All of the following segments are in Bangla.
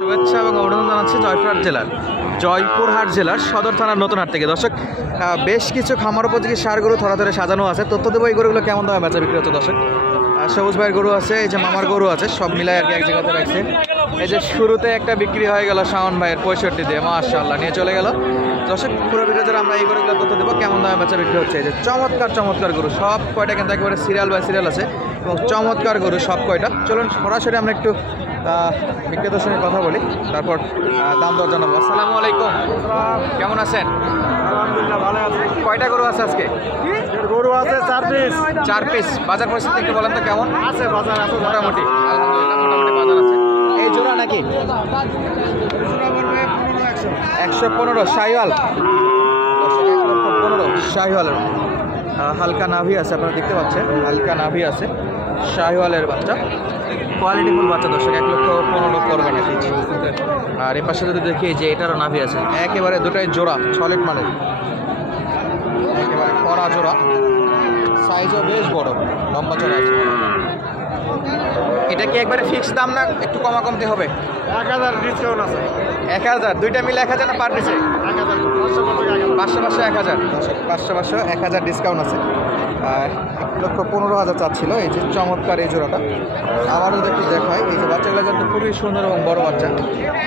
শুভেচ্ছা এবং অভিনন্দন জানাচ্ছি জয়পুরহাট জেলার সদর থানার নতুন হাট থেকে। দর্শক, বেশ কিছু খামার উপযোগী সার গরু থরা থরে সাজানো আছে। তথ্য দেবো এই গরুগুলো কেমন দামে বেচা বিক্রি হচ্ছে। দর্শক, সবুজ ভাইয়ের গরু আছে, এই যে মামার গরু আছে, সব মিলাই আর কি এক জায়গাতে রাখছে। এই যে শুরুতে একটা বিক্রি হয়ে গেল শাওন ভাইয়ের 65 দিয়ে, মাশাআল্লাহ নিয়ে চলে গেল। দর্শক, পুরো ভিডিওতে আমরা এই গরুগুলো তথ্য দেবো কেমন দামে বেচা বিক্রি হচ্ছে। এই যে চমৎকার চমৎকার গরু, সব কয়টা কিন্তু একেবারে সিরিয়াল বাই সিরিয়াল আছে এবং চমৎকার গরু সব কয়টা। চলুন সরাসরি আমরা একটু বিক্রেতার সঙ্গে কথা বলি, তারপর দাম দর জানাবো। আসসালামু আলাইকুম, কেমন আছেন? আলহামদুলিল্লাহ ভালো আছে। কয়টা গরু আছে আজকে? গরু আছে 4 পিস। 4 পিস। বাজার পরিস্থিতি একটু বলেন তো কেমন আছে? বাজার আছে মোটামুটি, আলহামদুলিল্লাহ মোটামুটি বাজার আছে। এই জোড়া নাকি 115 শাহিওয়াল, 1,15,000 শাহিওয়ালের হালকা নাভি আছে, আপনারা দেখতে পাচ্ছেন হালকা নাভি আছে, শাহিওয়ালের বাচ্চা, কোয়ালিটিফুল বাচ্চা। দর্শক 1,15,000 করবে নাকি। আর এর পাশে যদি দেখি যে এটারও নাভি আছে, একেবারে দুটাই জোড়া সলিড মানের, একেবারে কড়া জোড়া, সাইজও বেশ বড়, লম্বা চড়া আছে। এটা কি একবারে ফিক্স দাম না একটু কমতে হবে? 1000 ডিসকাউন্ট আছে। 1000, দুইটা মিলে 1000 না পার পিসে? 1000 500 1000, 500 1000 ডিসকাউন্ট আছে। আর 1,15,000 চাচ্ছিল। এই যে চমৎকার এই জোড়াটা, আবারও একটু দেখায়। এই যে বাচ্চাগুলো কিন্তু খুবই সুন্দর এবং বড় বাচ্চা।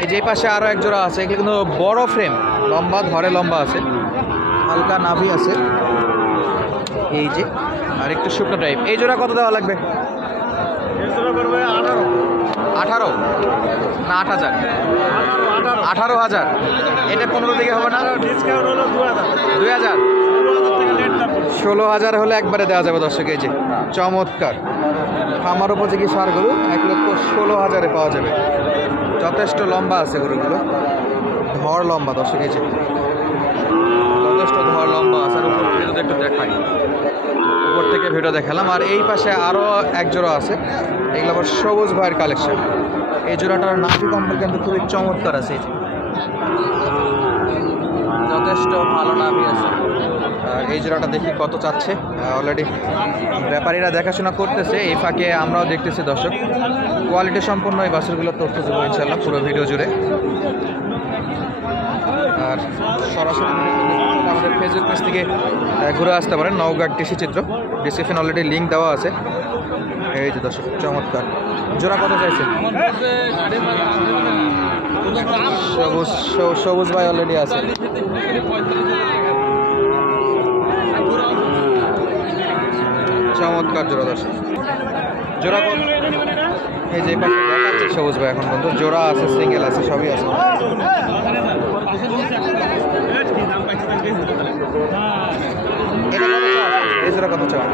এই যে পাশে আরও এক জোড়া আছে, এগুলো কিন্তু বড় ফ্রেম, লম্বা ধরে লম্বা আছে, হালকা নাভি আছে। এই যে আর একটু শুকনো টাইপ। এই জোড়া কত দেওয়া লাগবে? এই জোড়া করবে 18 না 8,000? 18,000। এটা 15 দিকে হবে না? ডিসকাউন্ট হলো 2000। 2000, 16,000 টাকা লেট দাম। 16,000 হলে একবারে দেওয়া যাবে। দর্শক, এই যে চমৎকার খামার উপযোগী সার গরু 1,16,000 পাওয়া যাবে। যথেষ্ট লম্বা আছে গরুগুলো, ধর লম্বা। দর্শক, এই যে যথেষ্ট ধর লম্বা আছে। আর উপর থেকে যদি একটু দেখাই, উপর থেকে ভিডিও দেখালাম। আর এই পাশে আরও এক জোড়া আছে, এগুলো আবার সবুজ ভাইয়ের কালেকশন। এই জোড়াটার নাভি কম্বল কিন্তু খুবই চমৎকার আছে, এই যে যথেষ্ট ভালো নাভি আছে। আর এই জোড়াটা দেখি কত চাচ্ছে। অলরেডি ব্যাপারীরা দেখাশোনা করতেছে, এই ফাঁকে আমরাও দেখতেছি। দর্শক, কোয়ালিটি সম্পন্ন এই বাছুরগুলো তথ্য দেবো ইনশাল্লাহ পুরো ভিডিও জুড়ে। আর সরাসরি আমাদের ফেসবুক পেজ থেকে ঘুরে আসতে পারেন, নওগাঁ কৃষি চিত্র, ডিসক্রিপশন অলরেডি লিঙ্ক দেওয়া আছে। এই যে দর্শক, চমৎকার জোড়া কত চাইছে? সবুজ ভাই অলরেডি আছে। চমৎকার জোড়া। দর্শক, জোড়া কত? এই যে পাশে দেখাচ্ছে সবুজ ভাই, এখন পর্যন্ত জোড়া আছে, সিঙ্গেল আছে, সবই আছে। এই জোড়া কত চাওয়া?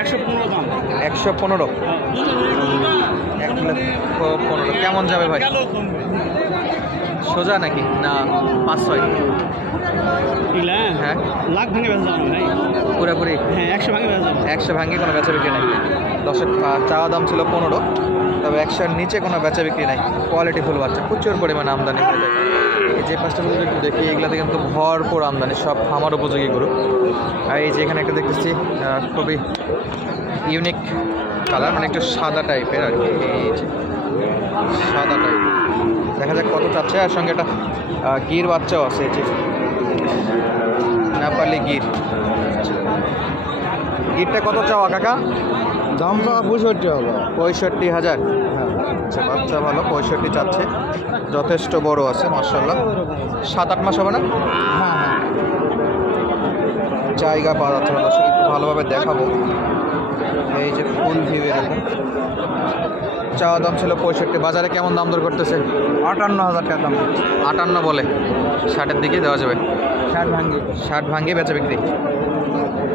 115। 1,15,000 কেমন যাবে ভাই? সোজা নাকি না 5-6? হ্যাঁ, লাখ ভাঙে বেচা যাবে ভাই, পুরোপুরি। হ্যাঁ 100 ভাঙে বেচা যাবে। 100 ভাঙে কোনো বেচা বিক্রি নাই। দর্শক, চাওয়া দাম ছিল 15, তবে 100-র নিচে কোনো বেচা বিক্রি নাই। কোয়ালিটি ফুল বাচ্চা, প্রচুর পরিমাণে আমদানি হয়ে যায়। এই যে পাঁচটা গরু একটু দেখি, এগুলাতে কিন্তু ভরপুর আমদানি, সব খামার উপযোগী গরু। আর এই যে এখানে একটা দেখতেছি খুবই ইউনিক কালার, মানে একটু সাদা টাইপের আর কি। এই যে সাদা টাইপ, দেখা যাক কত চাচ্ছে। আর সঙ্গে একটা গির বাচ্চাও আছে, এই যে নেপালি গির। গিরটা কত চাওয়া কাকা? দাম তো 65 হবে। 65,000। আচ্ছা, বাচ্চা ভালো, 65 চাচ্ছে। যথেষ্ট বড় আছে মাশাআল্লাহ। 7-8 মাস হবে না? হ্যাঁ, জায়গা পাওয়া যাচ্ছে না। দর্শক, একটু ভালোভাবে দেখাবো। এই যে ফুল ভিউ এরকম। চাওয়া দাম ছিল 65, বাজারে কেমন দাম দর করতেছে? 58,000 টাকা দাম। 58 বলে, 60-এর দিকে দেওয়া যাবে। 60 ভাঙ্গে বেচা বিক্রি।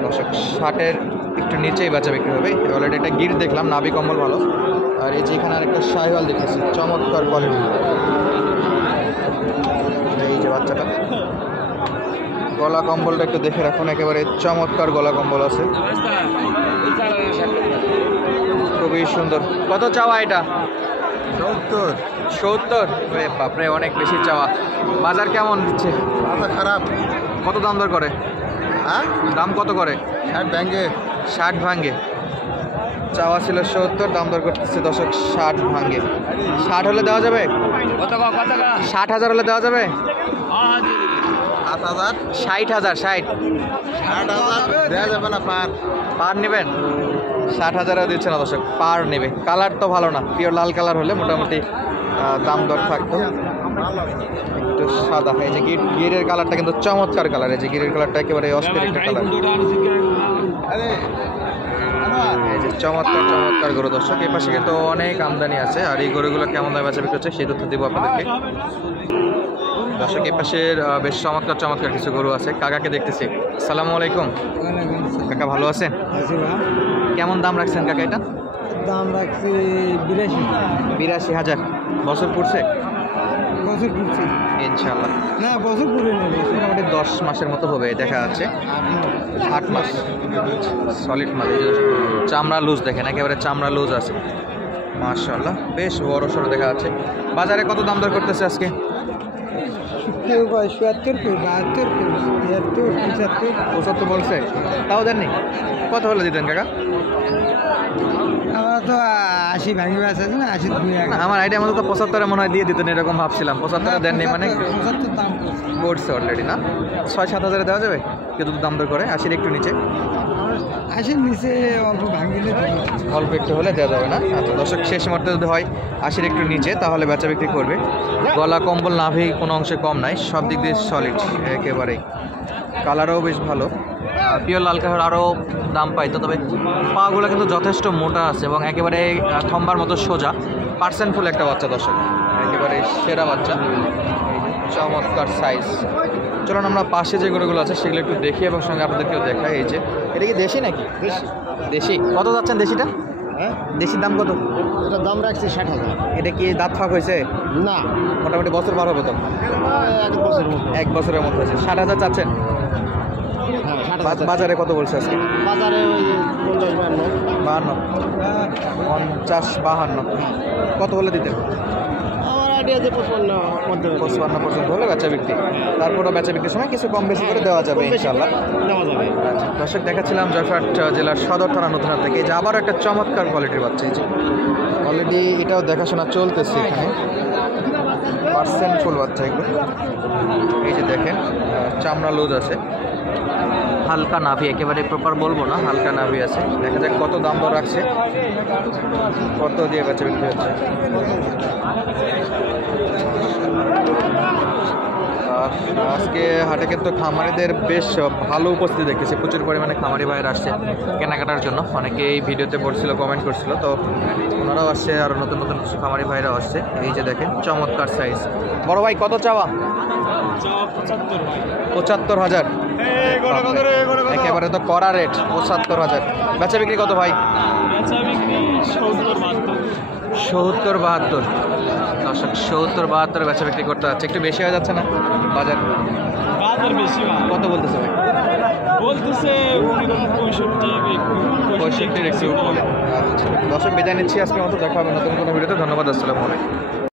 দর্শক, 60-এর একটু নিচেই বেচা বিক্রি হবে। অলরেডি একটা গির দেখলাম, নাভি কম্বল ভালো। আর এই যে এখানে আরেকটা শাহিওয়াল দেখতেছি, চমৎকার কোয়ালিটি। এই যে বাচ্চাটা, গলা কম্বলটা একটু দেখে রাখুন, একেবারে চমৎকার গলা কম্বল আছে, খুবই সুন্দর। কত চাওয়া এটা? 70। বাপরে, অনেক বেশি চাওয়া। বাজার কেমন দিচ্ছে? খারাপ। কত দাম দর করে? হ্যাঁ, দাম কত করে? 60 ভাঙে। 60 ভাঙ্গে। চাওয়া ছিল 70, দাম দর করতেছে দর্শক 60 ভাঙ্গে। 60 হলে দেওয়া যাবে? 60,000 হলে দেওয়া যাবে? 7,000 60,000 60 8,000 দেওয়া যাবে না পার। পার নেবেন? 60,000 দিচ্ছে না দর্শক, পার নেবে। কালার তো ভালো না, পিওর লাল কালার হলে মোটামুটি দাম দর থাকতো। একটু সাদা, এই যে গিরের কালারটা কিন্তু চমৎকার কালার, এই যে গিরের কালারটা একেবারে অস্থির একটা কালার। এই যে চমৎকার চমৎকার গরু দর্শক, এই পাশে কিন্তু অনেক আমদানি আছে। আর এই গরুগুলো কেমন দামে বেচা বিক্রি হচ্ছে সেই তথ্য দিব আপনাদেরকে। দর্শক এই পাশের বেশ চমৎকার চমৎকার কিছু গরু আছে। কাকাকে দেখতেছি। আসসালামু আলাইকুম কাকা, ভালো আছেন? কেমন দাম রাখছেন কাকা এটা? দাম রাখছি 82,000। বছর পড়ছে বছর পুরছি ইনশাল্লাহ? না, বছর পুরে নেবে। মোটামুটি 10 মাসের মতো হবে দেখা যাচ্ছে, 8 মাস সলিড মাল। এই যে চামড়া লুজ দেখেন, একেবারে চামড়া লুজ আছে মাশাআল্লাহ, বেশ বড় সড়ো দেখা যাচ্ছে। বাজারে কত দাম দর করতেছে আজকে? 77, 72, 73, 75। 75 বলছে, তাও দেননি? কত হলে দিতেন কাকা? আমরা তো 80 ভাঙি আছে না, 80 না, আমার আইডিয়া মতো তো 75 মনে হয় দিয়ে দিতেন, এরকম ভাবছিলাম। 75 দেননি মানে? 75 দাম করছে অলরেডি না? 6-7 দেওয়া যাবে কিন্তু দাম দর করে? 80 একটু নিচে? 80 নিচে অল্প ভাঙিলে অল্প একটু হলে দেওয়া যাবে না? আচ্ছা দর্শক, শেষ মুহূর্তে যদি হয় 80 একটু নিচে তাহলে বেচা বিক্রি করবে। গলা কম্বল নাভি কোনো অংশে কম নাই, সব দিক দিয়ে সলিড একেবারেই। কালারও বেশ ভালো, পিওর লাল কালার আরও দাম পাইতো। তবে পাগুলো কিন্তু যথেষ্ট মোটা আছে এবং একেবারে থম্বার মতো সোজা, পার্সেন্টফুল একটা বাচ্চা দর্শক, একেবারে সেরা বাচ্চা। এই যে চমৎকার সাইজ। চলুন আমরা পাশে যে গরুগুলো আছে সেগুলো একটু দেখি এবং সঙ্গে আপনাদেরকেও দেখাই। এই যে এটা কি দেশি নাকি? দেশি। কত যাচ্ছেন দেশিটা? হ্যাঁ, দেশির দাম কত? এটা দাম রাখছি 60,000। এটা কি দাঁত ফাঁক হয়েছে? না, মোটামুটি বছর পার হবে তো? 1 বছর মতো। 1 বছরের মতো হয়েছে। 60,000 চাচ্ছেন? হ্যাঁ, 60,000। বাজারে কত বলছে আজকে? বাজারে ওই 50-52। 50-52। কত হলে দিতেন? আমার আইডিয়া যে 55 মধ্যে 55 পর্যন্ত হলে বেচা বিক্রি। তারপরও বেচা বিক্রির সময় কিছু কম বেশি করে দেওয়া যাবে ইনশাল্লাহ। দেওয়া যাবে। আচ্ছা দর্শক, দেখাচ্ছিলাম জয়পুরহাট জেলার সদর থানা নতুনহাট থেকে। এই যে আবার একটা চমৎকার কোয়ালিটির বাচ্চা, এই যে অলরেডি এটাও দেখাশোনা চলতেছে এখানে, পার্সেন্টফুল বাচ্চা এগুলো। এই যে দেখেন চামড়া লুজ আছে, হালকা নাভি, একেবারে প্রপার বলবো না, হালকা নাভি আছে। দেখা যাক কত দাম দর রাখছে, কত দিয়ে বেচা বিক্রি হচ্ছে। আজকে হাটে কিন্তু খামারিদের বেশ ভালো উপস্থিতি দেখতেছি, প্রচুর পরিমাণে খামারি ভাইয়ের আসছে কেনাকাটার জন্য। অনেকে এই ভিডিওতে পড়ছিল, কমেন্ট করছিল, তো ওনারাও আসছে, আর নতুন নতুন কিছু খামারি ভাইরাও আসছে। এই যে দেখেন চমৎকার সাইজ। বড় ভাই কত চাওয়া? 75,000। একেবারে তো কড়া রেট, 75,000। বেচা বিক্রি কত ভাই? 70-72। দর্শক 70-72 বেচা বিক্রি করতে যাচ্ছে, একটু বেশি হয়ে যাচ্ছে না বাজার? বেশি কত বলতেছে ভাই? বলতেছে 65 একটু উপরে। আচ্ছা দর্শক, বিদায় নিচ্ছি আজকের মতো, দেখা হবে নতুন কোনো ভিডিওতে। ধন্যবাদ, আসসালামু আলাইকুম।